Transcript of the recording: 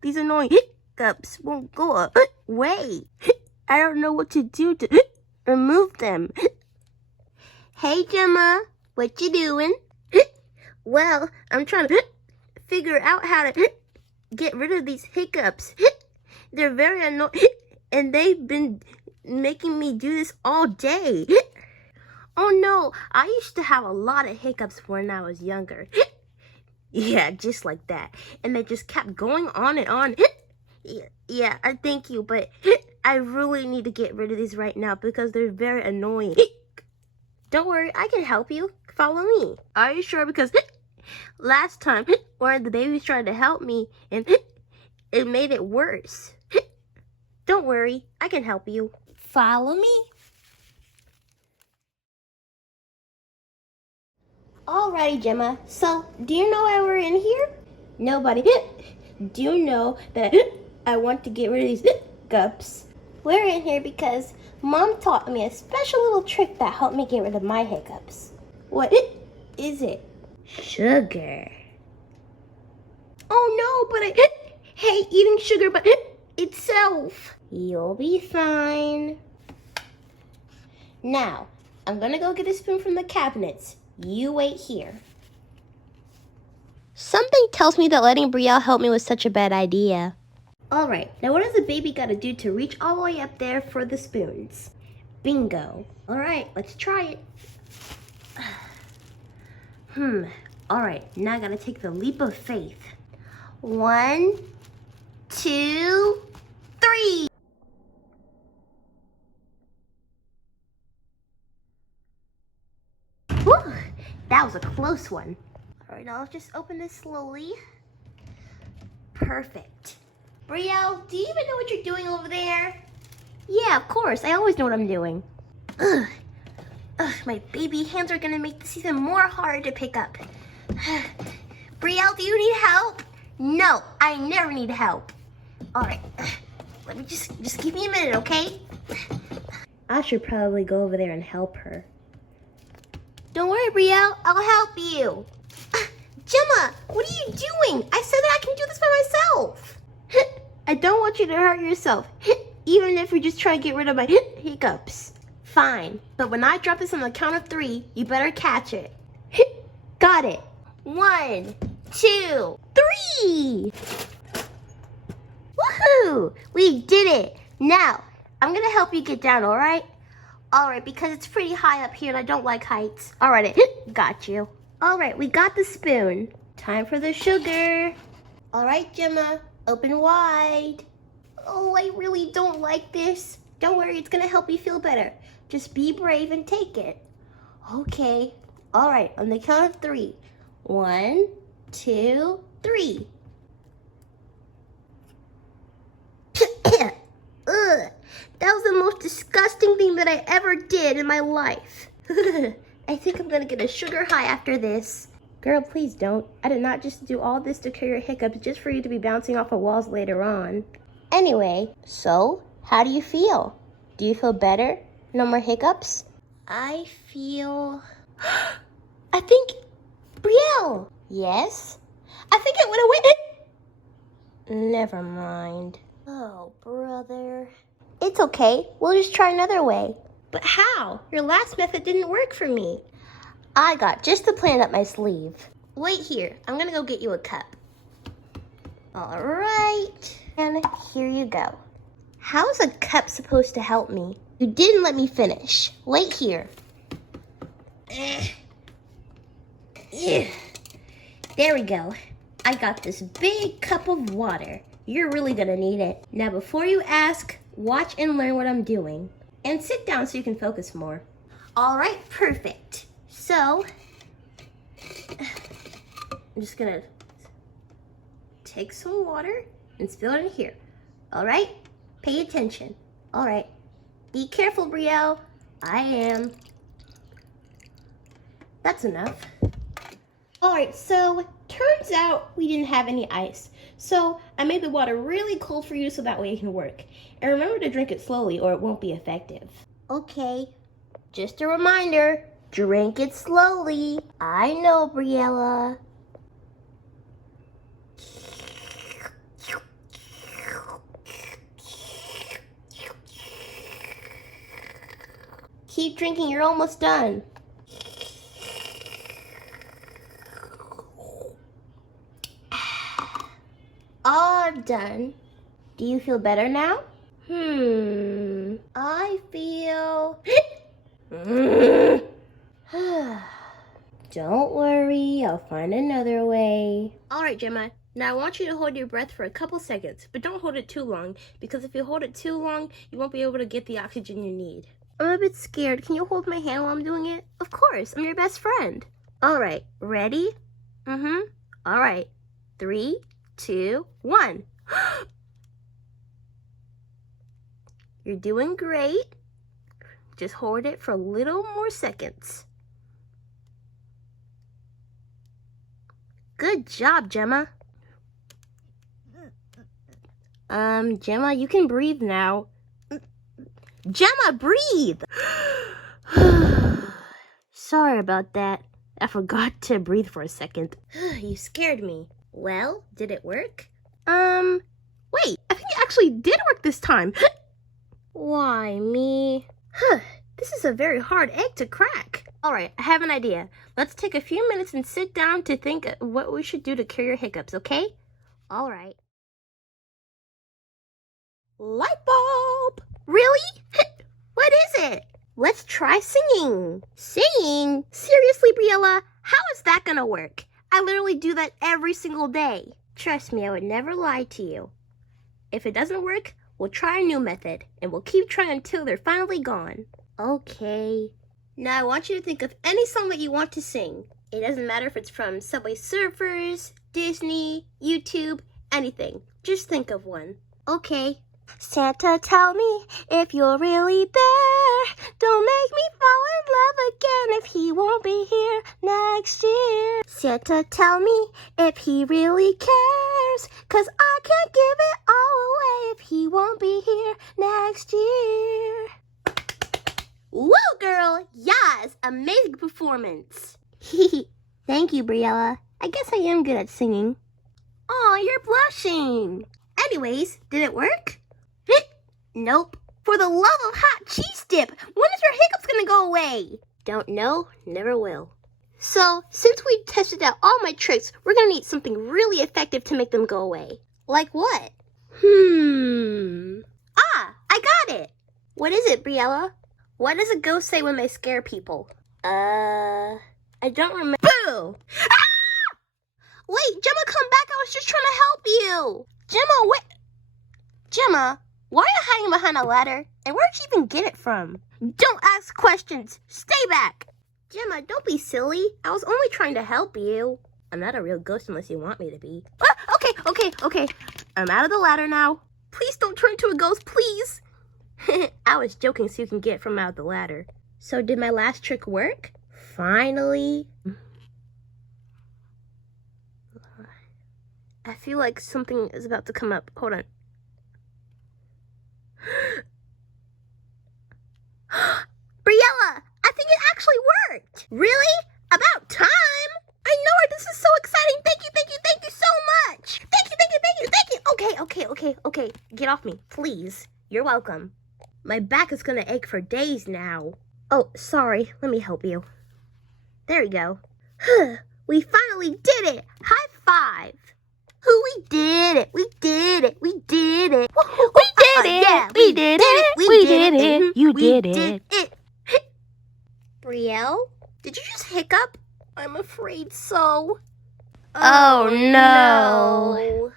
These annoying hiccups won't go away. I don't know what to do to remove them. Hey, Jemma, what you doing? Well, I'm trying to figure out how to get rid of these hiccups. They're very annoying, and they've been making me do this all day. Oh no, I used to have a lot of hiccups when I was younger. Yeah, just like that. And they just kept going on and on. Yeah, I thank you, but I really need to get rid of these right now because they're very annoying. Don't worry, I can help you. Follow me. Are you sure? Because last time, one of the babies tried to help me and it made it worse. Don't worry, I can help you. Follow me. Alrighty, Jemma. So, do you know why we're in here? Nobody. Do you know that I want to get rid of these hiccups? We're in here because Mom taught me a special little trick that helped me get rid of my hiccups. What is it? Sugar. Oh no, but I hate eating sugar by itself. You'll be fine. Now, I'm gonna go get a spoon from the cabinets. You wait here. Something tells me that letting Brielle help me was such a bad idea. Alright, now what does the baby gotta do to reach all the way up there for the spoons? Bingo. Alright, let's try it. Alright, now I gotta take the leap of faith. 1, 2, 3. Whew, that was a close one. Alright, I'll just open this slowly. Perfect. Brielle, do you even know what you're doing over there? Yeah, of course. I always know what I'm doing. Ugh, my baby hands are gonna make this even more hard to pick up. Brielle, do you need help? No, I never need help. Alright, let me just give me a minute, okay? I should probably go over there and help her. Don't worry, Brielle, I'll help you. Jemma, what are you doing? I said that I can do this by myself. I don't want you to hurt yourself, even if we just try to get rid of my hiccups. Fine, but when I drop this on the count of 3, you better catch it. Got it. 1, 2, 3. Woohoo! We did it. Now, I'm gonna help you get down, all right? All right, because it's pretty high up here and I don't like heights. All right, got you. All right, we got the spoon. Time for the sugar. All right, Jemma, open wide. Oh, I really don't like this. Don't worry, it's gonna help you feel better. Just be brave and take it. Okay. All right, on the count of 3. 1, 2, 3. Ugh, that was the most disgusting thing that I ever did in my life. I think I'm gonna get a sugar high after this. Girl, please don't. I did not just do all this to cure your hiccups just for you to be bouncing off of walls later on. Anyway, so, how do you feel? Do you feel better? No more hiccups? I feel... I think... Brielle! Yes? I think it went away. Never mind. Oh, brother. It's okay. We'll just try another way. But how? Your last method didn't work for me. I got just the plan up my sleeve. Wait here. I'm gonna go get you a cup. All right. And here you go. How's a cup supposed to help me? You didn't let me finish. Wait here. There we go. I got this big cup of water. You're really gonna need it. Now before you ask, watch and learn what I'm doing. And sit down so you can focus more. All right, perfect. So, I'm just gonna take some water and spill it in here. All right, pay attention. All right, be careful, Brielle. I am. That's enough. All right, so turns out we didn't have any ice. So I made the water really cold for you so that way it can work. And remember to drink it slowly or it won't be effective. Okay, just a reminder, drink it slowly. I know, Briella. Keep drinking, you're almost done. All done. Do you feel better now? I feel... Don't worry, I'll find another way. Alright, Jemma. Now I want you to hold your breath for a couple seconds, but don't hold it too long, because if you hold it too long, you won't be able to get the oxygen you need. I'm a bit scared. Can you hold my hand while I'm doing it? Of course, I'm your best friend. Alright, ready? Alright, 3, 2, 1. You're doing great. Just hold it for a little more seconds. Good job, Jemma. Jemma, you can breathe now. Jemma, breathe! Sorry about that. I forgot to breathe for a second. You scared me. Well, did it work? Wait, I think it actually did work this time. Why me? This is a very hard egg to crack. Alright, I have an idea. Let's take a few minutes and sit down to think what we should do to cure your hiccups, okay? Alright. Light bulb! Really? What is it? Let's try singing. Singing? Seriously, Briella? How is that gonna work? I literally do that every single day. Trust me, I would never lie to you. If it doesn't work, we'll try a new method, and we'll keep trying until they're finally gone. Okay. Now I want you to think of any song that you want to sing. It doesn't matter if it's from Subway Surfers, Disney, YouTube, anything. Just think of one. Okay. Santa, tell me if you're really there. Don't make me fall in love again if he won't be here next year. Santa, tell me if he really cares, 'cause I can't give it all away if he won't be here next year. Whoa, girl! Yes! Amazing performance! Thank you, Briella. I guess I am good at singing. Aw, you're blushing! Anyways, did it work? Nope. For the love of hot cheese dip, when is your hiccups gonna go away? Don't know, never will. So, since we tested out all my tricks, we're gonna need something really effective to make them go away. Like what? Ah, I got it! What is it, Briella? What does a ghost say when they scare people? I don't remember. Boo! Ah! Wait, Jemma, come back. I was just trying to help you. Jemma, wait. Jemma, why are you hiding behind a ladder? And where'd you even get it from? Don't ask questions. Stay back. Jemma, don't be silly. I was only trying to help you. I'm not a real ghost unless you want me to be. Ah, okay. I'm out of the ladder now. Please don't turn into a ghost, please. I was joking so you can get from out of the ladder. So did my last trick work? Finally. I feel like something is about to come up. Hold on. Briella, I think it actually worked. Really? About time. I know it. This is so exciting. Thank you so much. Thank you. Okay. Get off me, please. You're welcome. My back is gonna ache for days now. Oh, sorry. Let me help you. There we go. We finally did it. High five. We did it. We did it. We did it. You did it. Brielle, did you just hiccup? I'm afraid so. Oh no.